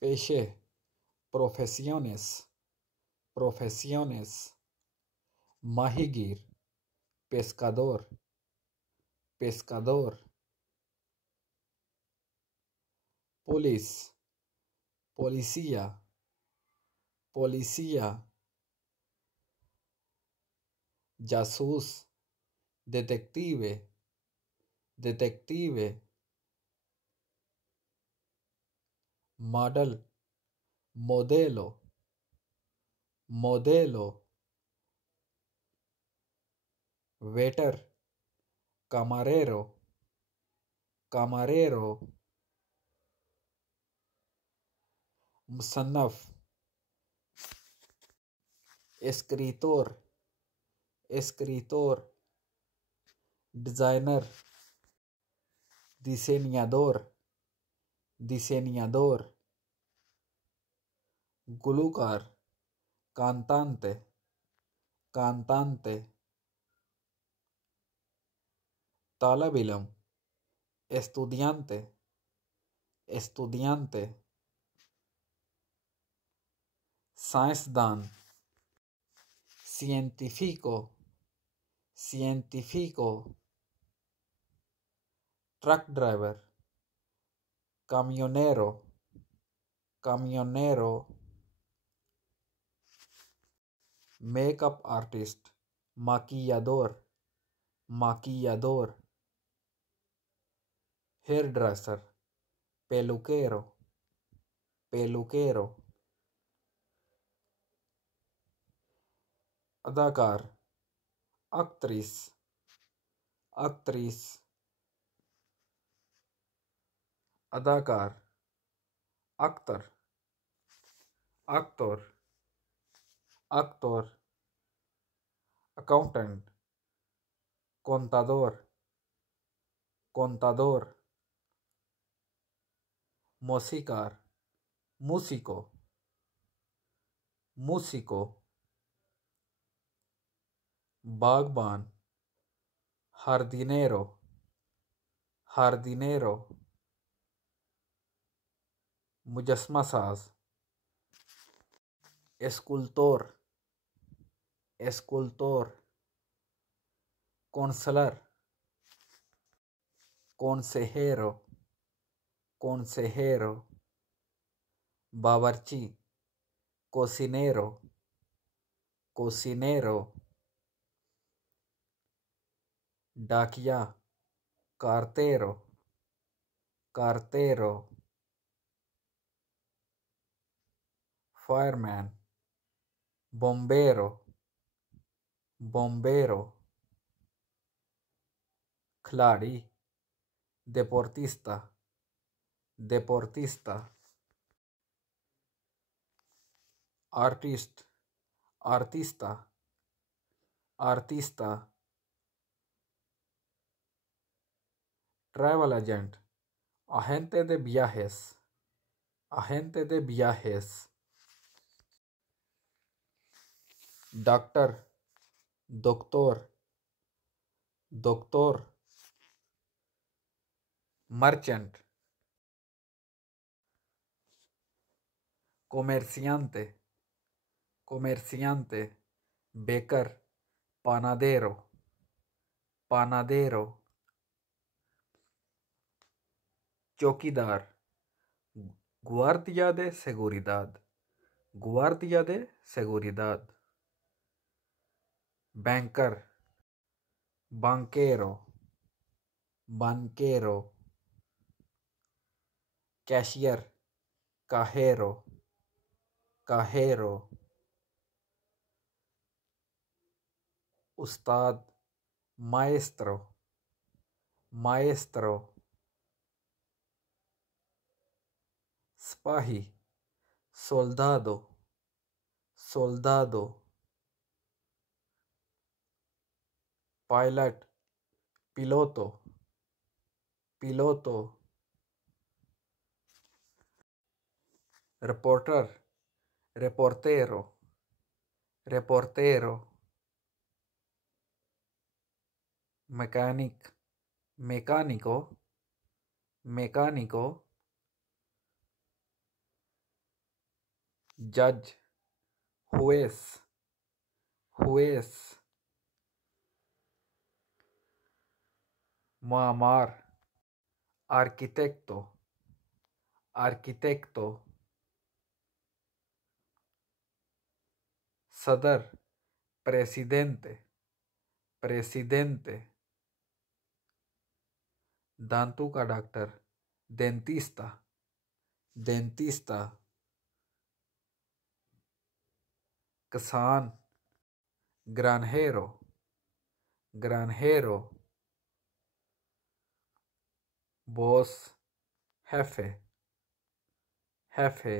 पेशे, profesiones, profesiones, माहीगीर, pescador, pescador, police, policía, policía, जासूस, detective, detective, model, modelo, modelo, waiter, camarero, camarero, मुसन्नफ, escritor, escritor, designer, diseñador, diseñador, गुलूकार, cantante, cantante, तालब इलम, estudiante, estudiante, साइंसदान, científico, científico, truck driver, camionero, camionero, makeup artist, maquillador, maquillador, hairdresser, peluquero, peluquero, अदाकार, actriz, actriz, अदाकार, actor, actor, actor, accountant, contador, contador, मौसीकार, músico, músico, बागबान, jardinero, jardinero, मुजस्मा साज, escultor, escultor, consular, consejero, consejero, बावर्ची, cocinero, cocinero, डाकिया, cartero, cartero, fireman, bombero, bombero, खिलाड़ी, deportista, deportista, artist, artista, artista, travel agent, agente de viajes, agente de viajes, doctor, doctor, doctor, merchant, comerciante, comerciante, baker, panadero, panadero, चौकीदार, guardia de seguridad, guardia de seguridad, banker, banquero, banquero, cashier, cajero, cajero, उस्ताद, maestro, maestro, सिपाही, soldado, soldado, pilot, piloto, piloto, reporter, reportero, reportero, mecánic, mecánico, mecánico, जज, juez, juez, मामार, arquitecto, arquitecto, सदर, presidente, presidente, दांतों का doctor, dentista, dentista, किसान, granjero, granjero, boss, jefe, jefe,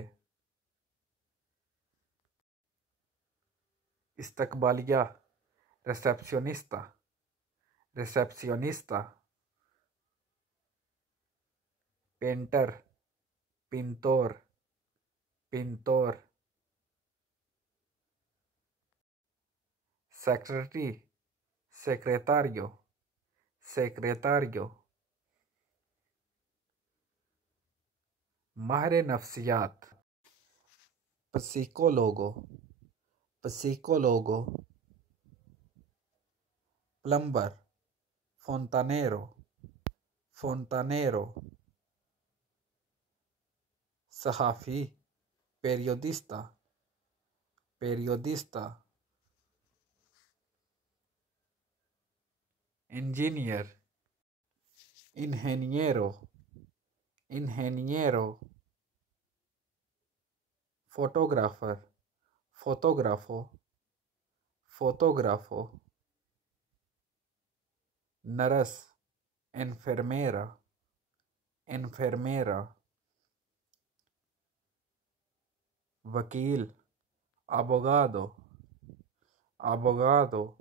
इस्तकबालिया, recepcionista, recepcionista, painter, pintor, pintor, secretary, secretario, secretario, माहिर नफ्सियात, psicólogo, psicólogo, plumber, fontanero, fontanero, सहाफ़ी, periodista, periodista, engineer, ingeniero, ingeniero, photographer, fotógrafo, fotógrafo, nurse, enfermera, enfermera, वकील, abogado, abogado,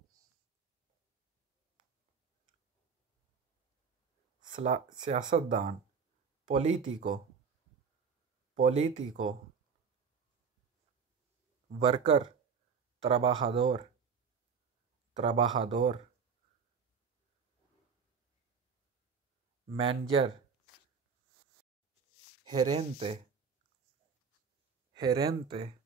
सियासतदान, político, político, worker, trabajador, trabajador, manager, gerente, gerente,